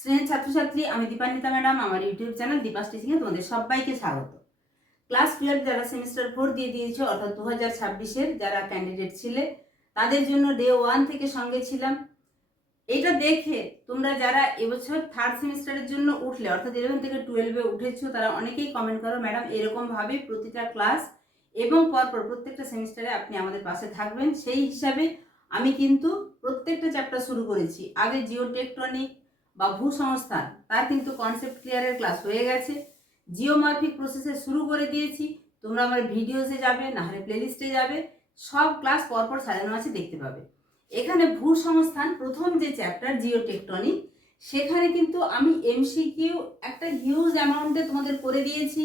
শ্রেণীর ছাত্রছাত্রী আমি দীপান্বিতা ম্যাডাম, আমার ইউটিউব চ্যানেল দীপাস টিচিংয়ে তোমাদের সবাইকে স্বাগত। ক্লাস 12 যারা সেমিস্টার 4 দিয়ে দিয়েছো, অর্থাৎ 2026-এর যারা ক্যান্ডিডেট ছিলে, তাদের জন্য ডে 1 থেকে সঙ্গে ছিলাম। এটা দেখে তোমরা যারা এবছর 3rd সেমিস্টারের জন্য উঠলে, অর্থাৎ 11 থেকে 12-এ উঠেছো, তারা অনেকেই কমেন্ট করো, ম্যাডাম এরকমভাবে প্রতিটা ক্লাস এবং পরপর প্রত্যেকটা সেমিস্টারে আপনি আমাদের পাশে থাকবেন। সেই হিসাবে আমি কিন্তু প্রত্যেকটা চ্যাপ্টার শুরু করেছি। আগে জিওটেকটনিক বা ভূসংস্থান, তার কিন্তু কনসেপ্ট ক্লিয়ারের ক্লাস হয়ে গেছে। জিওমরফিক প্রসেসে শুরু করে দিয়েছি। তোমরা আমার ভিডিওসে যাবে, না হলে প্লেলিস্টে যাবে, সব ক্লাস পরপর সাজানো আছে, দেখতে পাবে। এখানে ভূসংস্থান প্রথম যে চ্যাপ্টার জিওটেকটনিক, সেখানে কিন্তু আমি এমসিকিউ একটা হিউজ অ্যামাউন্টে তোমাদের করে দিয়েছি।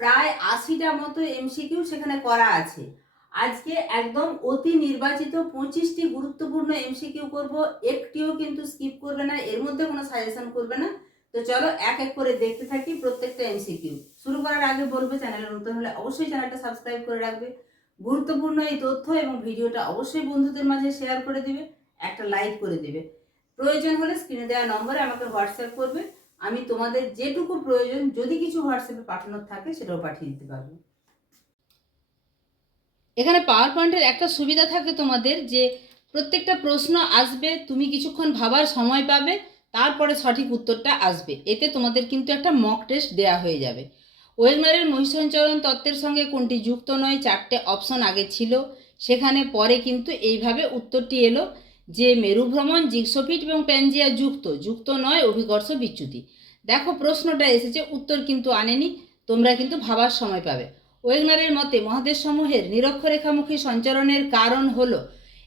প্রায় 80টা মতো এমসিকিউ সেখানে করা আছে। আজকে একদম অতি নির্বাচিত 25টি গুরুত্বপূর্ণ এমসিকিউ করব। একটিও কিন্তু স্কিপ করবে না, এর মধ্যে কোনো সাজেশন করবে না। তো চলো এক এক করে দেখতে থাকি প্রত্যেকটা এমসিকিউ। শুরু করার আগে বলবো, চ্যানেলের নতুন হলে অবশ্যই চ্যানেলটা সাবস্ক্রাইব করে রাখবে। গুরুত্বপূর্ণ এই তথ্য এবং ভিডিওটা অবশ্যই বন্ধুদের মাঝে শেয়ার করে দিবে, একটা লাইক করে দিবে। প্রয়োজন হলে স্ক্রিনে দেওয়া নম্বরে আমাকে হোয়াটসঅ্যাপ করবে। আমি তোমাদের যেটুকু প্রয়োজন, যদি কিছু হোয়াটসঅ্যাপে পাঠানোর থাকে, সেটাও পাঠিয়ে দিতে পারবো। এখানে পাওয়ার পয়েন্টের একটা সুবিধা থাকে তোমাদের, যে প্রত্যেকটা প্রশ্ন আসবে, তুমি কিছুক্ষণ ভাবার সময় পাবে, তারপরে সঠিক উত্তরটা আসবে। এতে তোমাদের কিন্তু একটা মক টেস্ট দেওয়া হয়ে যাবে। ওয়েগনারের মহিষসঞ্চরণ তত্ত্বের সঙ্গে কোনটি যুক্ত নয়, 4টে অপশন আগে ছিল, সেখানে পরে কিন্তু এইভাবে উত্তরটি এলো যে মেরুভ্রমণ, জিগসোফিট এবং প্যানজিয়া যুক্ত নয়, অভিকর্ষ বিচ্যুতি। দেখো প্রশ্নটা এসেছে, উত্তর কিন্তু আনেনি, তোমরা কিন্তু ভাবার সময় পাবে। ওয়েগনারের মতে মহাদেশসমূহের নিরক্ষরেখামুখী সঞ্চরণের কারণ হলো,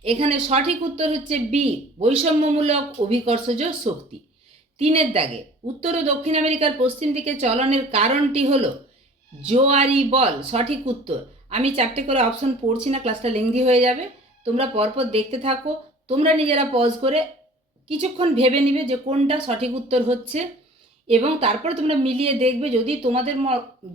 এখানে সঠিক উত্তর হচ্ছে বি, বৈষম্যমূলক অভিকর্ষজ শক্তি। 3-এর দাগে উত্তর ও দক্ষিণ আমেরিকার পশ্চিম দিকে চলনের কারণটি হলো জোয়ারি বল। সঠিক উত্তর। আমি 4টে করে অপশন পড়ছি না, ক্লাসটা লেংদি হয়ে যাবে, তোমরা পরপর দেখতে থাকো। তোমরা নিজেরা পজ করে কিছুক্ষণ ভেবে নিবে যে কোনটা সঠিক উত্তর হচ্ছে, এবং তারপরে তোমরা মিলিয়ে দেখবে, যদি তোমাদের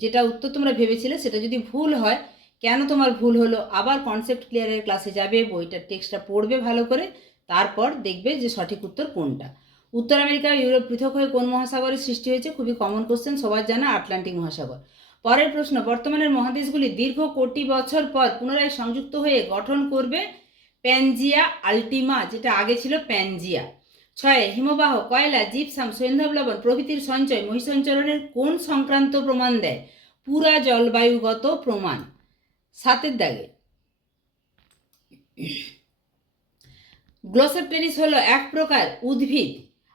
যেটা উত্তর তোমরা ভেবেছিলে সেটা যদি ভুল হয়, কেন তোমার ভুল হলো, আবার কনসেপ্ট ক্লিয়ারের ক্লাসে যাবে, বইটার টেক্সটটা পড়বে ভালো করে, তারপর দেখবে যে সঠিক উত্তর কোনটা। উত্তর আমেরিকা ইউরোপ পৃথক হয়ে কোন মহাসাগরের সৃষ্টি হয়েছে? খুবই কমন কোশ্চেন, সবার জানা, আটলান্টিক মহাসাগর। পরের প্রশ্ন, বর্তমানের মহাদেশগুলি দীর্ঘ কোটি বছর পর পুনরায় সংযুক্ত হয়ে গঠন করবে প্যানজিয়া আল্টিমা, যেটা আগে ছিল প্যানজিয়া। 6, হিমবাহ, কয়লা, জিপসাম, সৈন্ধব লবণ প্রভৃতির সঞ্চয় মহিষসঞ্চরণের কোন সংক্রান্ত প্রমাণ দেয়? পুরা জলবায়ুগত প্রমাণ। 7-এর দাগে গ্লোসেপটেরিস হলো এক প্রকার উদ্ভিদ,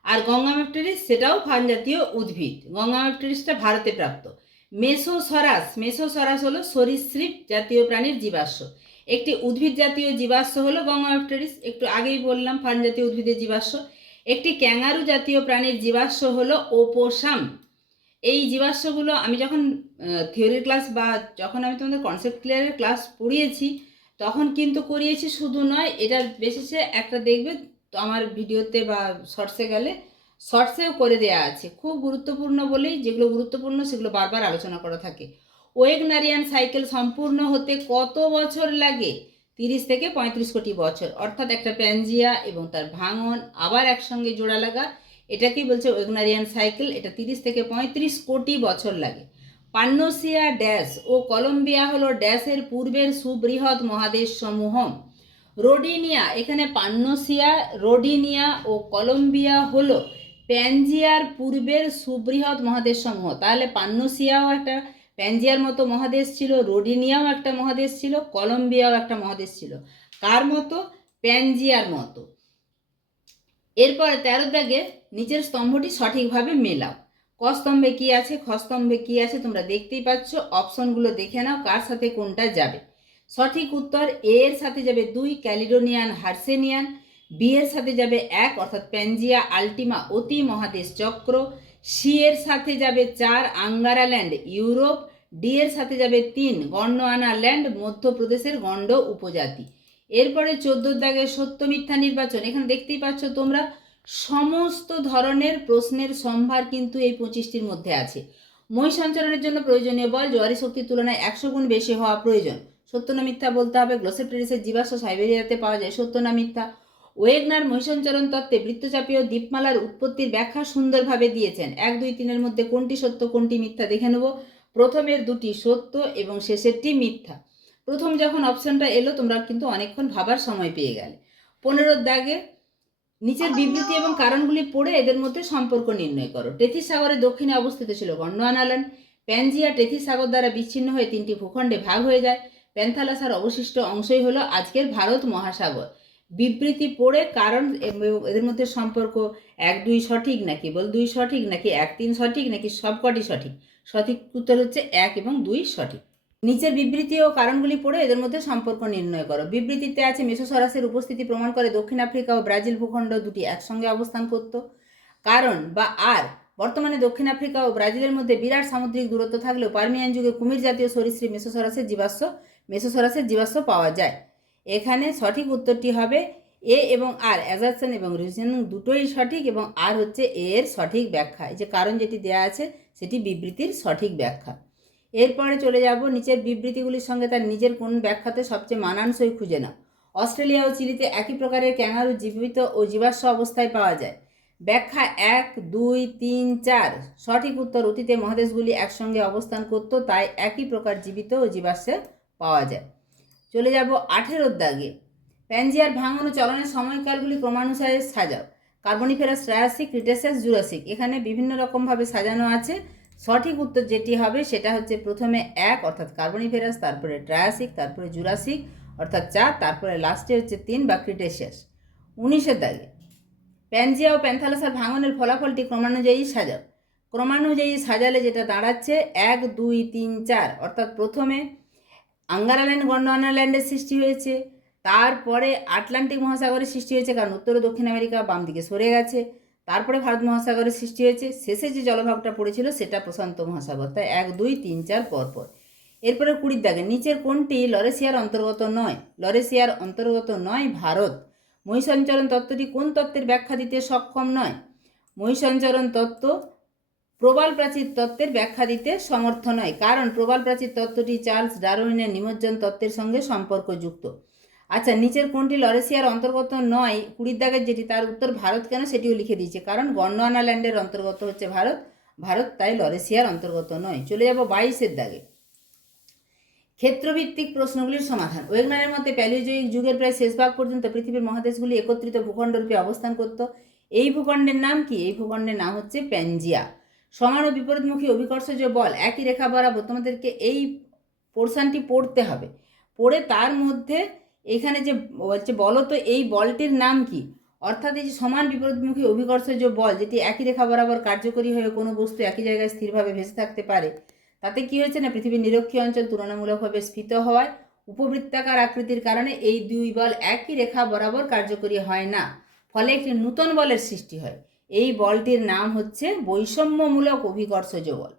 আর গঙ্গামেপটেরিস সেটাও ফান জাতীয় উদ্ভিদ। গঙ্গামেপটেরিসটা ভারতে প্রাপ্ত। মেসোসরাস হলো সরীসৃপ জাতীয় প্রাণীর জীবাশ্ম। একটি উদ্ভিদ জাতীয় জীবাশ্ম হলো গঙ্গামেপটেরিস, একটু আগেই বললাম ফান জাতীয় উদ্ভিদের জীবাশ্ম। একটি ক্যাঙ্গারু জাতীয় প্রাণীর জীবাশ্ম হলো ওপোসাম। এই জীবাশ্মগুলো আমি যখন থিওরির ক্লাস বা যখন আমি তোমাদের কনসেপ্ট ক্লিয়ারের ক্লাস পড়িয়েছি, তখন কিন্তু করিয়েছি, শুধু নয়, এটার বেসিসে একটা দেখবে তো আমার ভিডিওতে বা শর্টসে গেলে শর্টসেও করে দেওয়া আছে, খুব গুরুত্বপূর্ণ বলেই, যেগুলো গুরুত্বপূর্ণ সেগুলো বারবার আলোচনা করা থাকে। ওয়েগনারিয়ান সাইকেল সম্পূর্ণ হতে কত বছর লাগে? 30 থেকে 35 কোটি বছর, অর্থাৎ একটা প্যানজিয়া এবং তার ভাঙন আবার একসঙ্গে জোড়া লাগা, এটাকেই বলছে ওয়েগনারিয়ান সাইকেল। এটা 30 থেকে 35 কোটি বছর লাগে। পান্নোসিয়া ড্যাশ ও কলম্বিয়া হলো ড্যাশের পূর্বের সুবৃহৎ মহাদেশ সমূহ। রোডিনিয়া, এখানে পান্নোসিয়া, রোডিনিয়া ও কলম্বিয়া হলো প্যানজিয়ার পূর্বের সুবৃহৎ মহাদেশ সমূহ। তাহলে পান্নোসিয়াও একটা প্যানজিয়ার মতো মহাদেশ ছিল, রোডিনিয়াও একটা মহাদেশ ছিল, কলম্বিয়াও একটা মহাদেশ ছিল। কার মতো? প্যানজিয়ার মতো। এরপরে 13 দাগে নিচের স্তম্ভটি সঠিকভাবে মেলাও। ক স্তম্ভে কি আছে, খ স্তম্ভে কি আছে, তোমরা দেখতেই পাচ্ছ। অপশনগুলো দেখে নাও কার সাথে কোনটা যাবে। সঠিক উত্তর, এ এর সাথে যাবে 2, ক্যালিডোনিয়ান হার্সেনিয়ান। বি এর সাথে যাবে 1, অর্থাৎ প্যানজিয়া আল্টিমা, অতি মহাদেশ চক্র। সি এর সাথে যাবে 4, আঙ্গারা ল্যান্ড, ইউরোপ। ডি এর সাথে যাবে 3, গন্ডোয়ানা ল্যান্ড, মধ্যপ্রদেশের গন্ড উপজাতি। এরপরে 14 দাগে সত্য মিথ্যা নির্বাচন। এখানে দেখতেই পাচ্ছ তোমরা, সমস্ত ধরনের প্রশ্নের সম্ভার কিন্তু এই 25টির মধ্যে আছে। মহিষ সঞ্চালনের জন্য প্রয়োজনীয় বল জোয়ারি শক্তির তুলনায় 100 গুণ বেশি হওয়া প্রয়োজন। সত্য না মিথ্যা বলতে হবে। গ্লোসেপটেরিসের জীবাশ্ম সাইবেরিয়াতে পাওয়া যায়, সত্য না মিথ্যা? ওয়েগনার মহিষঞ্চরণ তত্ত্বে বৃত্তচাপীয় দ্বীপমালার উৎপত্তির ব্যাখ্যা সুন্দরভাবে দিয়েছেন। 1, 2, 3-এর মধ্যে কোনটি সত্য কোনটি মিথ্যা দেখে নেব। প্রথমের দুটি সত্য এবং শেষেরটি মিথ্যা। প্রথম যখন অপশনটা এলো তোমরা কিন্তু অনেকক্ষণ ভাবার সময় পেয়ে গেলে। 15 দাগে নিচের বিবৃতি এবং কারণগুলি পড়ে এদের মধ্যে সম্পর্ক নির্ণয় করো। টেথিস সাগরের দক্ষিণে অবস্থিত ছিল গন্ডোয়ানা আইল্যান্ড। প্যানজিয়া টেথিস সাগর দ্বারা বিচ্ছিন্ন হয়ে 3টি ভূখণ্ডে ভাগ হয়ে যায়। প্যান্থালাসার অবশিষ্ট অংশই হলো আজকের ভারত মহাসাগর। বিবৃতি পড়ে কারণ এদের মধ্যে সম্পর্ক 1, 2 সঠিক না কেবল 2 সঠিক নাকি 1, 3 সঠিক নাকি সবকটি সঠিক। সঠিক উত্তর হচ্ছে 1 এবং 2 সঠিক। নিচের বিবৃতি ও কারণগুলি পড়ে এদের মধ্যে সম্পর্ক নির্ণয় করো। বিবৃতিতে আছে মেসোসরাসের উপস্থিতি প্রমাণ করে দক্ষিণ আফ্রিকা ও ব্রাজিল ভূখণ্ড দুটি একসঙ্গে অবস্থান করত। কারণ বা আর বর্তমানে দক্ষিণ আফ্রিকা ও ব্রাজিলের মধ্যে বিরাট সামুদ্রিক দূরত্ব থাকলেও পার্মিয়ান যুগে কুমির জাতীয় সরীসৃপ মেসোসরাসের জীবাশ্ম পাওয়া যায়। এখানে সঠিক উত্তরটি হবে এ এবং আর, অ্যাজারশন এবং রিজনিং দুটোই সঠিক এবং আর হচ্ছে এ এর সঠিক ব্যাখ্যা। এই যে কারণ যেটি দেওয়া আছে সেটি বিবৃতির সঠিক ব্যাখ্যা। এরপরে চলে যাব নিচের বিবৃতিগুলির সঙ্গে তার নিজের কোন ব্যাখ্যাতে সবচেয়ে মানানসই খুঁজে নাও। অস্ট্রেলিয়া ও চিলিতে একই প্রকারের ক্যাঙ্গারু জীবিত ও জীবাশ্ম অবস্থায় পাওয়া যায়। ব্যাখ্যা 1, 2, 3, 4। সঠিক উত্তর অতীতে মহাদেশগুলি একসঙ্গে অবস্থান করত, তাই একই প্রকার জীবিত ও জীবাশ্মে পাওয়া যায়। চলে যাব 18 দাগে। প্যানজিয়ার ভাঙন ও চলনের সময়কালগুলি ক্রমানুসারে সাজাও। Carboniferous, Triassic, Cretaceous, Jurassic. এখানে বিভিন্ন রকমভাবে সাজানো আছে। সঠিক উত্তর যেটি হবে সেটা হচ্ছে প্রথমে 1 অর্থাৎ কার্বনিফেরাস, তারপরে ট্রায়াসিক, তারপরে জুরাসিক অর্থাৎ 4, তারপরে লাস্টে হচ্ছে 3 বা ক্রিটেসিয়াস। 19 দাগে প্যানজিয়া ও প্যান্থালাসার ভাঙনের ফলাফলটি ক্রমানুযায়ী সাজাও। ক্রমানুযায়ী সাজালে যেটা দাঁড়াচ্ছে 1, 2, 3, 4 অর্থাৎ প্রথমে আঙ্গার আইল্যান্ড গন্ডোয়ানা আইল্যান্ডের সৃষ্টি হয়েছে, তারপরে আটলান্টিক মহাসাগরের সৃষ্টি হয়েছে কারণ উত্তর ও দক্ষিণ আমেরিকা বাম দিকে সরে গেছে, তারপরে ভারত মহাসাগরের সৃষ্টি হয়েছে, শেষে যে জলভাগটা পড়েছিল সেটা প্রশান্ত মহাসাগর। তাই 1, 2, 3, 4 পরপর। এরপরে 20 দাগে নিচের কোনটি লরেশিয়ার অন্তর্গত নয়? লরেশিয়ার অন্তর্গত নয় ভারত। মহিষঞ্চরণ তত্ত্বটি কোন তত্ত্বের ব্যাখ্যা দিতে সক্ষম নয়? মহিষঞ্চরণ তত্ত্ব প্রবাল প্রাচীর তত্ত্বের ব্যাখ্যা দিতে সমর্থ নয়, কারণ প্রবাল প্রাচীর তত্ত্বটি চার্লস ডারউইনের নিমজ্জন তত্ত্বের সঙ্গে সম্পর্কযুক্ত। আচ্ছা, নিচের কোনটি লরেশিয়ার অন্তর্গত নয়? 20 দাগের যেটি তার উত্তর ভারত কেন সেটিও লিখে দিয়েছে, কারণ গন্ডোয়ানা ল্যান্ডের অন্তর্গত হচ্ছে ভারত, তাই লরেশিয়ার অন্তর্গত নয়। চলে যাব 22 দাগে। ক্ষেত্রভিত্তিক প্রশ্নগুলির সমাধান। ওয়েগনারের মতে প্যালিওজয়িক যুগের প্রায় শেষ ভাগ পর্যন্ত পৃথিবীর মহাদেশগুলি একত্রিত ভূখণ্ডরূপে অবস্থান করত। এই ভূখণ্ডের নাম কি? এই ভূখণ্ডের নাম হচ্ছে প্যানজিয়া। সমান ও বিপরীতমুখী অভিকর্ষজ বল একই রেখা বরাবর, তোমাদেরকে এই পোর্শনটি পড়তে হবে। পড়ে তার মধ্যে এখানে যে হচ্ছে বলতো এই বলটির নাম কি, অর্থাৎ এই যে সমান বিপরীতমুখী অভিকর্ষজ বল যেটি একই রেখা বরাবর কার্যকরী হয়ে কোনো বস্তু একই জায়গায় স্থিরভাবে ভেসে থাকতে পারে, তাতে কি হয়েছে না পৃথিবীর নিরক্ষীয় অঞ্চল তুলনামূলকভাবে স্ফীত হওয়ায় উপবৃত্তাকার আকৃতির কারণে এই দুই বল একই রেখা বরাবর কার্যকরী হয় না, ফলে একটি নূতন বলের সৃষ্টি হয়। এই বলটির নাম হচ্ছে বৈষম্যমূলক অভিকর্ষজ বল।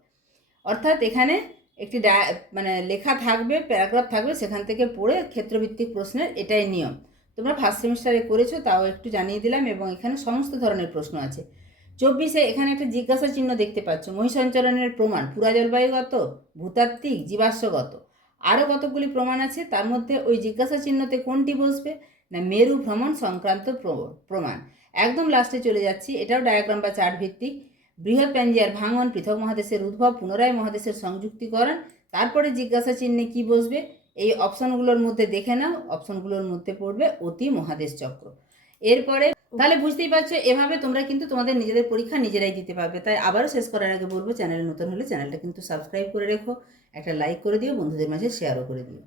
অর্থাৎ এখানে একটি লেখা থাকবে, প্যারাগ্রাফ থাকবে, সেখান থেকে পড়ে ক্ষেত্রভিত্তিক প্রশ্নের এটাই নিয়ম। তোমরা ফার্স্ট সেমিস্টারে করেছো, তাও একটু জানিয়ে দিলাম। এবং এখানে সমস্ত ধরনের প্রশ্ন আছে। 24 এখানে একটা জিজ্ঞাসা চিহ্ন দেখতে পাচ্ছ। মহিষঞ্চরণের প্রমাণ পুরা জলবায়ুগত, ভূতাত্ত্বিক, জীবাশ্মগত। আরও কতগুলি প্রমাণ আছে, তার মধ্যে ওই জিজ্ঞাসা চিহ্নতে কোনটি বসবে না মেরু ভ্রমণ সংক্রান্ত প্রমাণ। একদম লাস্টে চলে যাচ্ছি, এটাও ডায়াগ্রাম বা চার্ট ভিত্তিক। বৃহৎ প্যানজিয়ার ভাঙন, পৃথক মহাদেশের উদ্ভব, পুনরায় মহাদেশের সংযুক্তিকরণ। তারপরে জিজ্ঞাসা চিহ্নে কি বসবে এই অপশনগুলোর মধ্যে দেখে নাও। অপশনগুলোর মধ্যে পড়বে অতি মহাদেশ চক্র। এরপরে তাহলে বুঝতেই পারছো, এভাবে তোমরা কিন্তু তোমাদের নিজেদের পরীক্ষা নিজেরাই দিতে পারবে। তাই আবারও শেষ করার আগে বলবো, চ্যানেলে নতুন হলে চ্যানেলটা কিন্তু সাবস্ক্রাইব করে রেখো, একটা লাইক করে দিও, বন্ধুদের মাঝে শেয়ারও করে দিও।